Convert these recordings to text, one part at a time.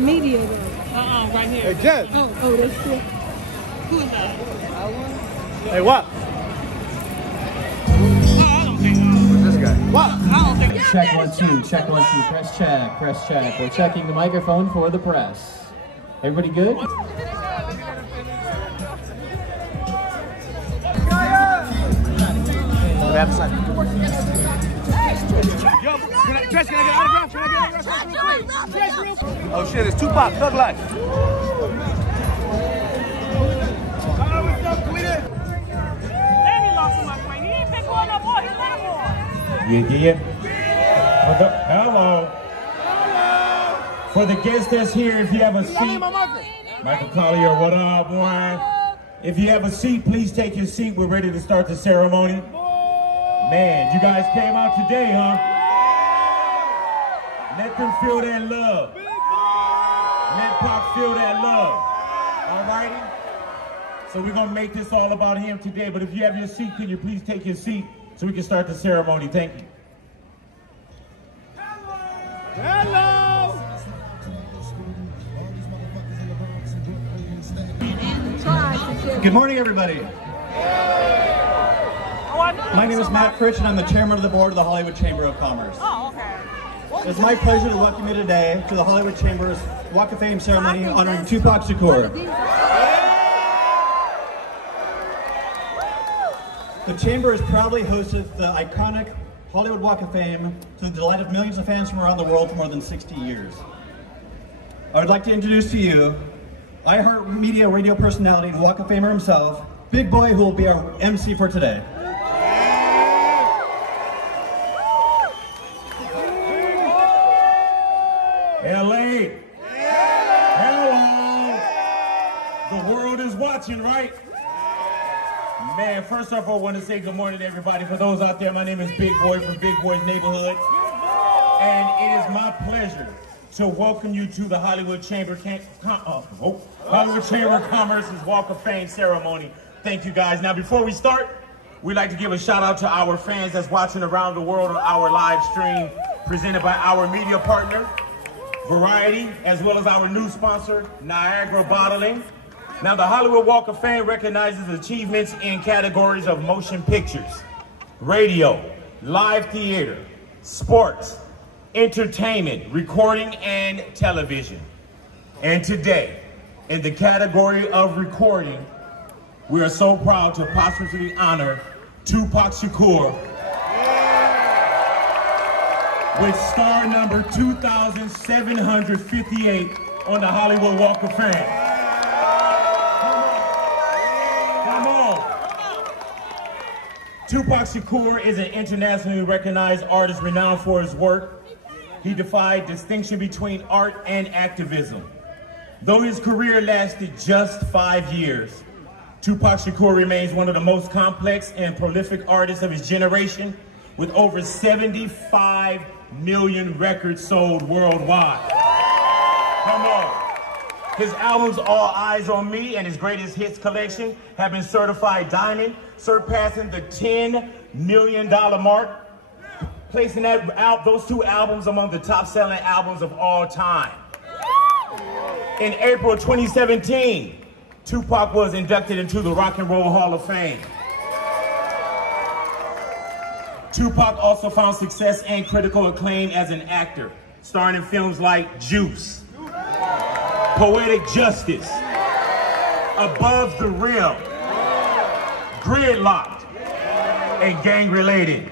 media though. Right here. Hey, Jess. Oh, that's cool. Who is that? Hey, what? I don't think so. This guy. What? I don't think so. Check 1 2, check 1 2, press check, press check. We're checking the microphone for the press. Everybody good? Yo, Jess, can I get an autograph? Can I get an autograph? Oh shit, it's Tupac, Thug Life. Then he lost so much weight. He didn't pick one up more. He let him on. Yeah. Hello. For the guests that's here, if you have a seat, Michael Collier, what up, boy? If you have a seat, please take your seat. We're ready to start the ceremony. Man, you guys came out today, huh? Let them feel that love. Let Pac feel that love. All righty? So we're gonna make this all about him today, but if you have your seat, can you please take your seat so we can start the ceremony? Thank you. Hello. Good morning, everybody. My name is Matt Fritch, and I'm the chairman of the board of the Hollywood Chamber of Commerce. Oh, okay. It's my pleasure to welcome you today to the Hollywood Chamber's Walk of Fame ceremony honoring Tupac Shakur. The Chamber has proudly hosted the iconic Hollywood Walk of Fame to the delight of millions of fans from around the world for more than 60 years. I would like to introduce to you iHeartMedia radio personality and Walk of Famer himself, Big Boy, who will be our MC for today. LA. Hello. The world is watching, right? Man, first off, I want to say good morning to everybody. For those out there, my name is Big Boy from Big Boy's Neighborhood. And it is my pleasure to welcome you to the Hollywood Chamber Hollywood Chamber of Commerce's Walk of Fame ceremony. Thank you guys. Now, before we start, we'd like to give a shout out to our fans that's watching around the world on our live stream presented by our media partner, Variety, as well as our new sponsor, Niagara Bottling. Now, the Hollywood Walk of Fame recognizes achievements in categories of motion pictures, radio, live theater, sports, entertainment, recording, and television. And today, in the category of recording, we are so proud to posthumously honor Tupac Shakur with star number 2,758 on the Hollywood Walk of Fame. Come on. Tupac Shakur is an internationally recognized artist renowned for his work. He defied distinction between art and activism. Though his career lasted just 5 years, Tupac Shakur remains one of the most complex and prolific artists of his generation, with over 75 million records sold worldwide. Come on. His albums, All Eyes on Me and his greatest hits collection, have been certified diamond, surpassing the $10 million mark, placing those two albums among the top-selling albums of all time. In April 2017, Tupac was inducted into the Rock and Roll Hall of Fame. Tupac also found success and critical acclaim as an actor, starring in films like Juice, Poetic Justice, Above the Rim, Gridlocked, and Gang Related.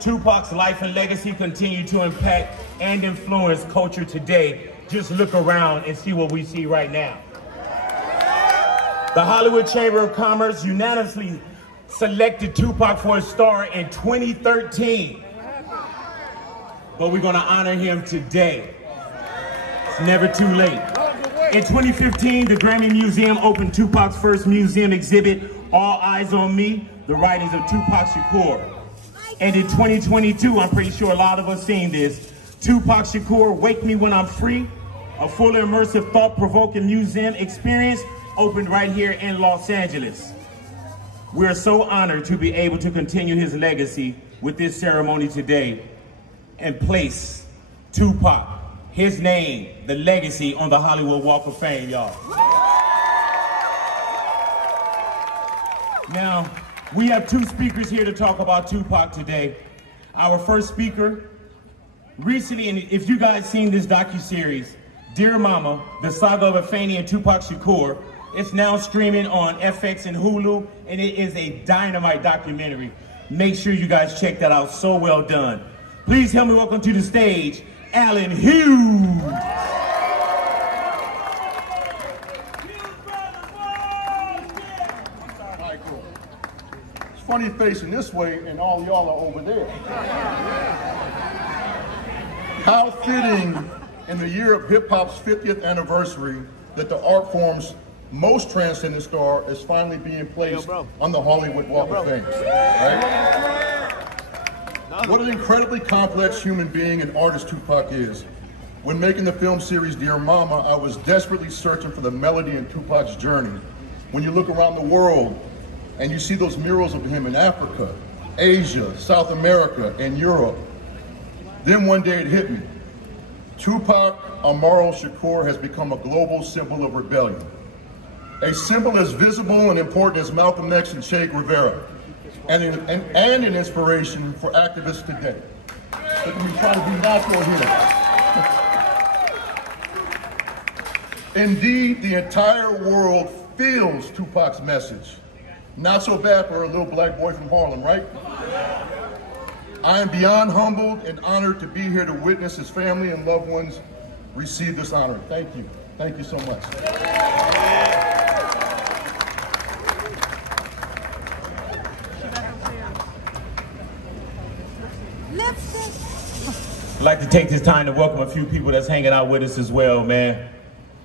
Tupac's life and legacy continue to impact and influence culture today. Just look around and see what we see right now. The Hollywood Chamber of Commerce unanimously selected Tupac for a star in 2013. But we're gonna honor him today. It's never too late. In 2015, the Grammy Museum opened Tupac's first museum exhibit, All Eyes on Me, the writings of Tupac Shakur. And in 2022, I'm pretty sure a lot of us seen this, Tupac Shakur, Wake Me When I'm Free, a fully immersive, thought-provoking museum experience opened right here in Los Angeles. We're so honored to be able to continue his legacy with this ceremony today and place Tupac his name, the legacy on the Hollywood Walk of Fame, y'all. Now, we have two speakers here to talk about Tupac today. Our first speaker, recently, and if you guys seen this docuseries, Dear Mama, the saga of Afeni and Tupac Shakur, it's now streaming on FX and Hulu, and it is a dynamite documentary. Make sure you guys check that out, so well done. Please help me welcome to the stage, Alan Hughes. It's funny facing this way and all y'all are over there. How fitting in the year of hip-hop's 50th anniversary that the art form's most transcendent star is finally being placed on the Hollywood Walk of Fame. Right? What an incredibly complex human being and artist Tupac is. When making the film series Dear Mama, I was desperately searching for the melody in Tupac's journey. When you look around the world and you see those murals of him in Africa, Asia, South America, and Europe, then one day it hit me. Tupac Amaru Shakur has become a global symbol of rebellion. A symbol as visible and important as Malcolm X and Che Guevara, and an inspiration for activists today. Look at me trying to be natural here. Indeed, the entire world feels Tupac's message. Not so bad for a little black boy from Harlem, right? I am beyond humbled and honored to be here to witness his family and loved ones receive this honor. Thank you. Thank you so much. I'd like to take this time to welcome a few people that's hanging out with us as well, man.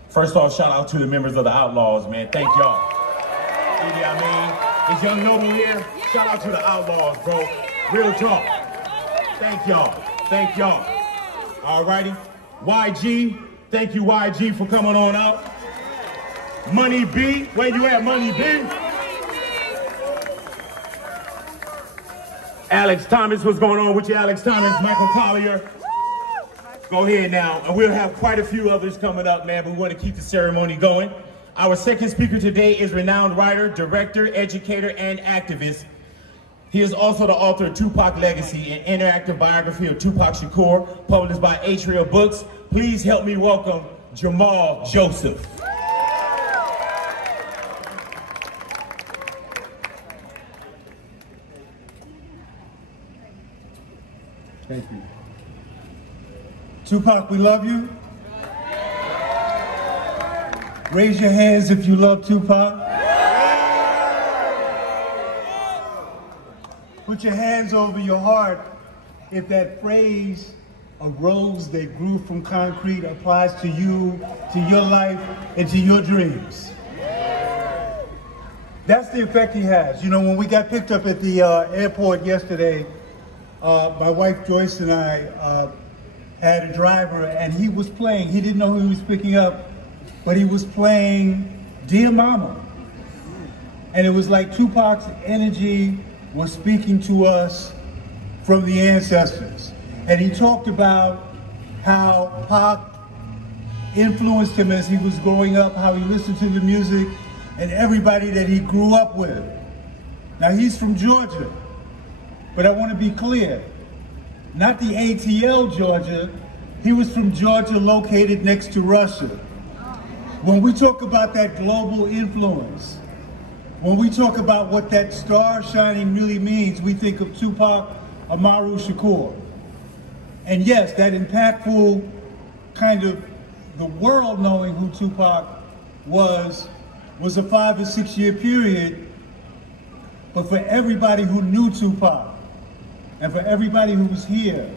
First off, shout out to the members of the Outlaws, man. Thank y'all. You know what I mean? Is Young Noble here? Shout out to the Outlaws, bro. Real talk. Thank y'all. Thank y'all. All righty. YG, thank you, YG, for coming on up. Money B, where you at, Money B? Alex Thomas, what's going on with you, Alex Thomas? Michael Collier. Go ahead now, and we'll have quite a few others coming up, man, but we want to keep the ceremony going. Our second speaker today is renowned writer, director, educator, and activist. He is also the author of Tupac Legacy, an interactive biography of Tupac Shakur, published by Atria Books. Please help me welcome Jamal Joseph. Thank you. Tupac, we love you. Raise your hands if you love Tupac. Put your hands over your heart if that phrase, a rose that grew from concrete, applies to you, to your life, and to your dreams. That's the effect he has. You know, when we got picked up at the airport yesterday, my wife Joyce and I had a driver, and he was playing. He didn't know who he was picking up, but he was playing Dear Mama. And it was like Tupac's energy was speaking to us from the ancestors. And he talked about how Pac influenced him as he was growing up, how he listened to the music, and everybody that he grew up with. Now, he's from Georgia, but I want to be clear, not the ATL Georgia. He was from Georgia, located next to Russia. When we talk about that global influence, when we talk about what that star shining really means, we think of Tupac Amaru Shakur. And yes, that impactful kind of the world knowing who Tupac was a 5 or 6 year period. But for everybody who knew Tupac, and for everybody who was here,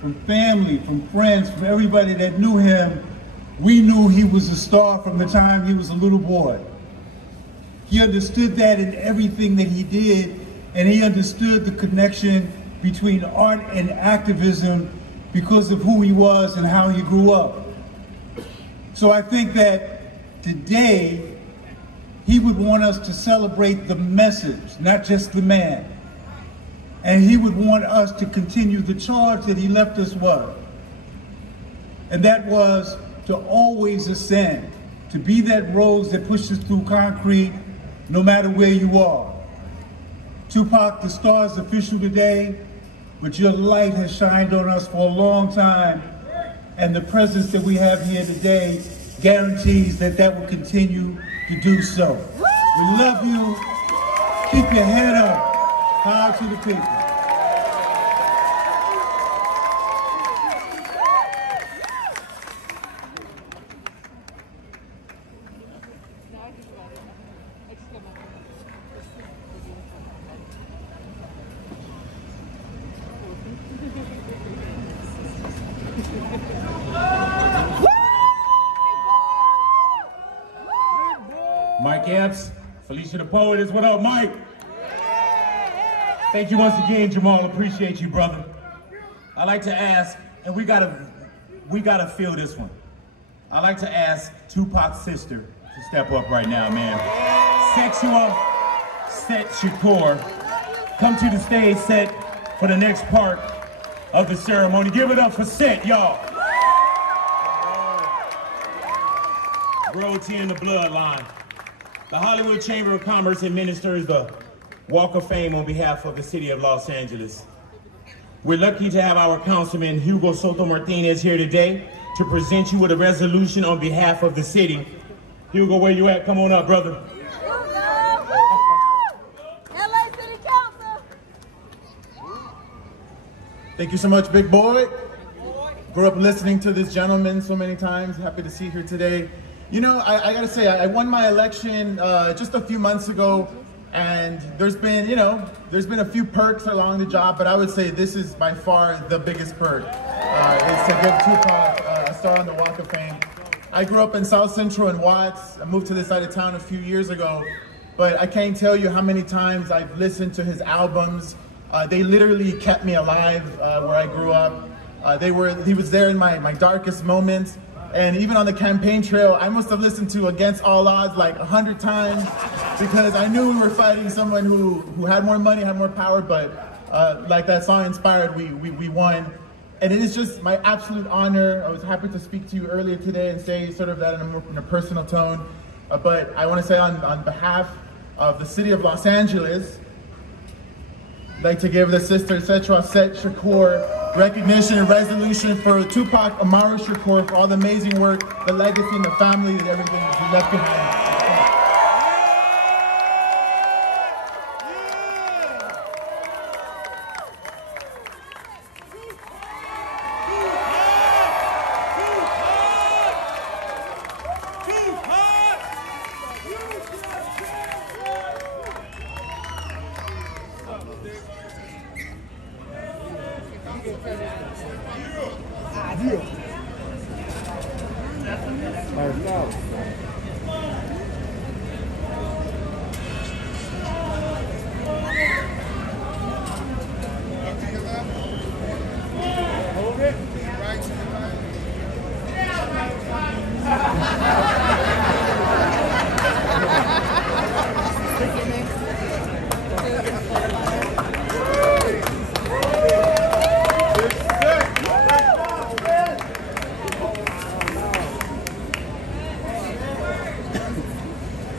from family, from friends, from everybody that knew him, we knew he was a star from the time he was a little boy. He understood that in everything that he did, and he understood the connection between art and activism because of who he was and how he grew up. So I think that today, he would want us to celebrate the message, not just the man. And he would want us to continue the charge that he left us what? and that was to always ascend, to be that rose that pushes through concrete no matter where you are. Tupac, the star is official today, but your light has shined on us for a long time, and the presence that we have here today guarantees that that will continue to do so. We love you. Keep your head up. Power to the people. Mike Epps, Felicia the Poet is what up, Mike? Thank you once again, Jamal. Appreciate you, brother. I like to ask, and we gotta feel this one. I like to ask Tupac's sister to step up right now, man. Sexual Set Shakur, come to the stage set for the next part of the ceremony. Give it up for Set, y'all. Royalty in the bloodline. The Hollywood Chamber of Commerce administers the Walk of Fame on behalf of the city of Los Angeles. We're lucky to have our councilman Hugo Soto Martinez here today to present you with a resolution on behalf of the city. Hugo, where you at? Come on up, brother. LA City Council. Thank you so much, big boy. Grew up listening to this gentleman so many times. Happy to see you here today. You know, I gotta say, I won my election just a few months ago, and there's been a few perks along the job, but I would say this is by far the biggest perk. It's to give Tupac a star on the Walk of Fame. I grew up in South Central in Watts. I moved to this side of town a few years ago, but I can't tell you how many times I've listened to his albums. They literally kept me alive where I grew up. He was there in my darkest moments. And even on the campaign trail, I must have listened to Against All Odds like 100 times because I knew we were fighting someone who had more money, had more power, but like that song inspired, we won. And it is just my absolute honor. I was happy to speak to you earlier today and say sort of that in a personal tone. But I want to say on behalf of the city of Los Angeles, I'd like to give the sister Setra Set Shakur recognition and resolution for Tupac Amaru Shakur for all the amazing work, the legacy, and the family that everything that he left behind.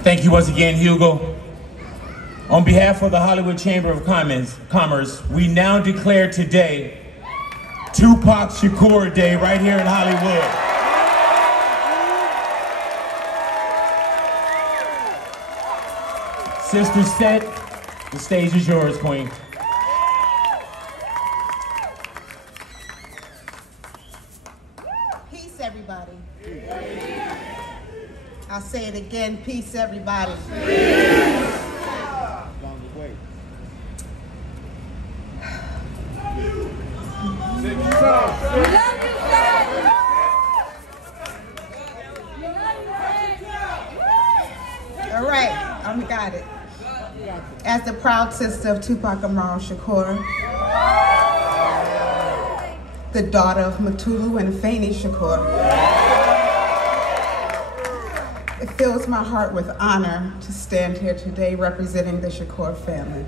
Thank you once again, Hugo. On behalf of the Hollywood Chamber of Commerce, we now declare today Tupac Shakur Day right here in Hollywood. Sister Set, the stage is yours, Queen. Peace, everybody. I'll say it again, peace, everybody. Peace. All right, I got it. As the proud sister of Tupac Amaru Shakur, the daughter of Matulu and Afeni Shakur, it fills my heart with honor to stand here today representing the Shakur family.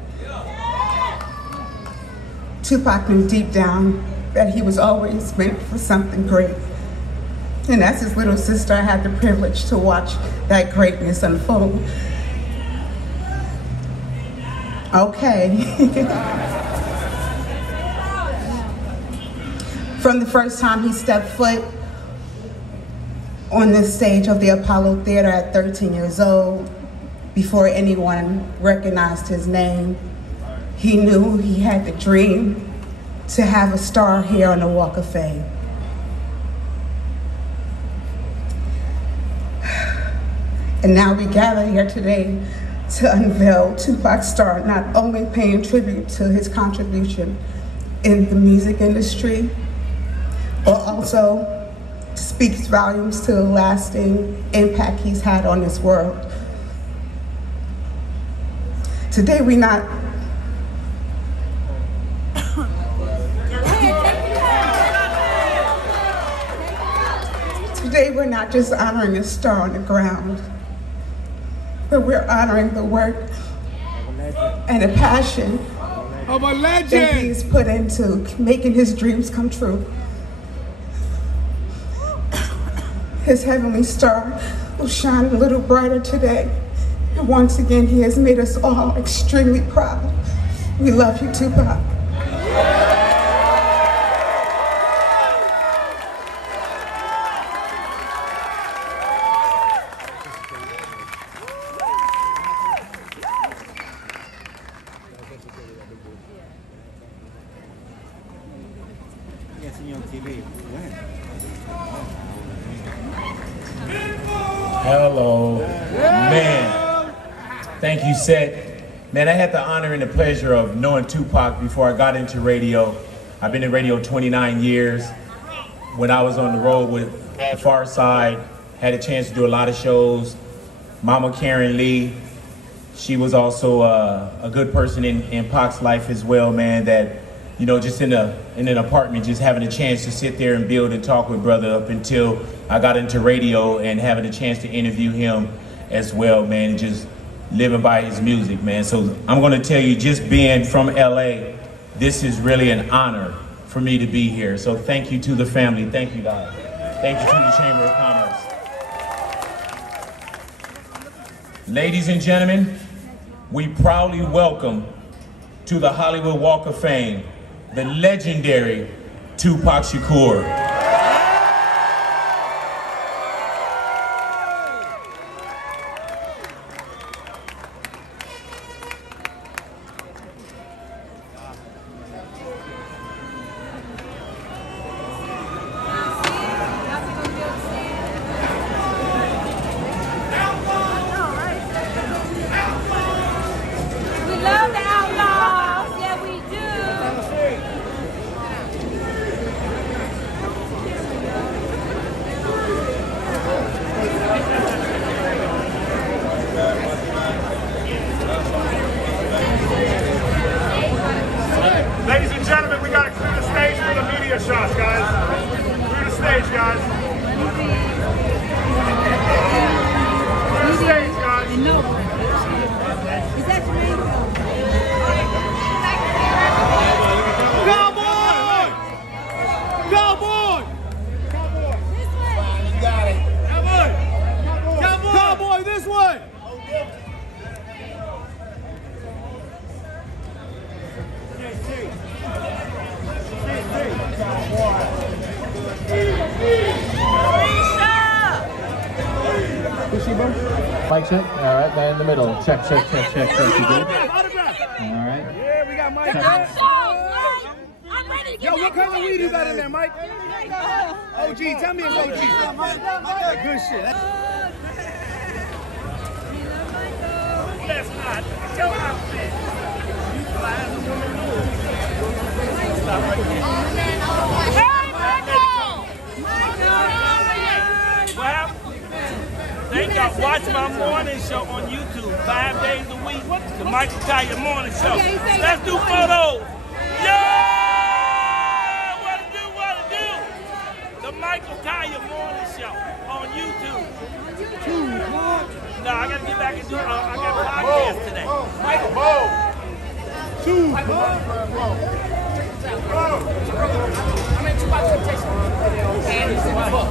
Tupac knew deep down that he was always meant for something great, And as his little sister, I had the privilege to watch that greatness unfold. Okay. From the first time he stepped foot on this stage of the Apollo Theater at 13 years old, before anyone recognized his name, he knew he had the dream to have a star here on the Walk of Fame. And now we gather here today to unveil Tupac's star, not only paying tribute to his contribution in the music industry, but also speaks volumes to the lasting impact he's had on this world. Today we're not just honoring a star on the ground, but we're honoring the work and the passion of a legend that he's put into making his dreams come true. His heavenly star will shine a little brighter today. And once again, he has made us all extremely proud. We love you, Tupac. Hello, man. Thank you, Seth. Man, I had the honor and the pleasure of knowing Tupac before I got into radio. I've been in radio 29 years. When I was on the road with The Far Side, had a chance to do a lot of shows. Mama Karen Lee, she was also a good person in Pac's life as well, man, that, you know, just in an apartment, just having a chance to sit there and build and talk with brother up until I got into radio and having a chance to interview him as well, man, and just living by his music, man. So I'm gonna tell you, just being from LA, this is really an honor for me to be here. So thank you to the family, thank you guys. Thank you to the Chamber of Commerce. Ladies and gentlemen, we proudly welcome to the Hollywood Walk of Fame, the legendary Tupac Shakur. Ladies and gentlemen, we got to clear the stage for the media shots, guys. Clear the stage, guys. Clear the stage, guys. Cowboy! Cowboy! You got it. Cowboy! Cowboy, this way! Mic check. All right, man in the middle. Check. You good? Autograph. All right. Yeah, we got Mike. I'm ready to get Yo, what kind of weed you got in there, Mike? OG, tell me it's OG. Good shit. That's not your outfit. Hey, Michael! Well, thank y'all. Watch my morning show on YouTube 5 days a week. The Michael Tyler Morning Show. Let's do photos. Yeah! What to do? The Michael Tyler Morning Show on YouTube. No, I gotta get back and do. I got a podcast today. Michael, I'm in Tupac Temptation. And he's in the book.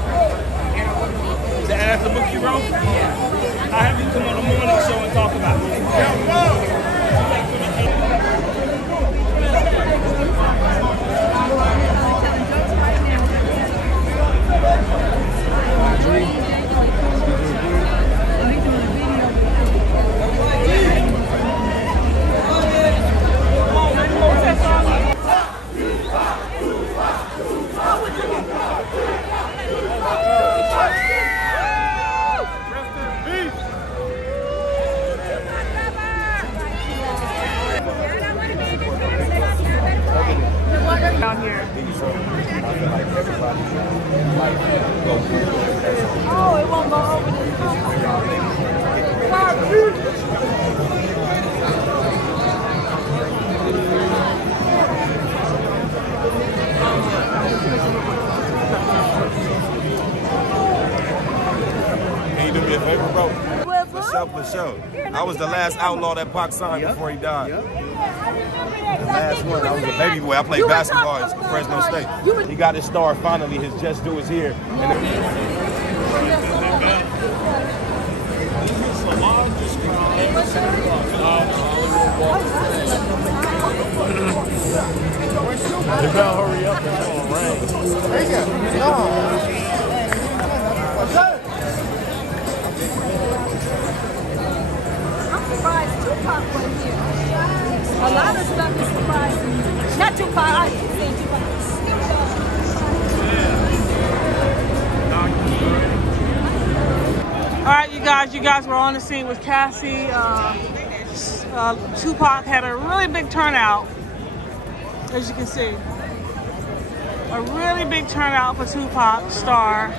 won't go over this. Can you do me a favor, bro? For sure. I was the last outlaw that Pac signed before he died. The last one. I was a baby boy. I played basketball at Fresno State. He got his star finally. His just due is here. You gotta hurry up, it's gonna rain. I'm surprised Tupac wasn't here. A lot of stuff is surprising me. Not Tupac, I keep saying Tupac. All right, you guys were on the scene with Cassie. Tupac had a really big turnout, as you can see. A really big turnout for Tupac Star.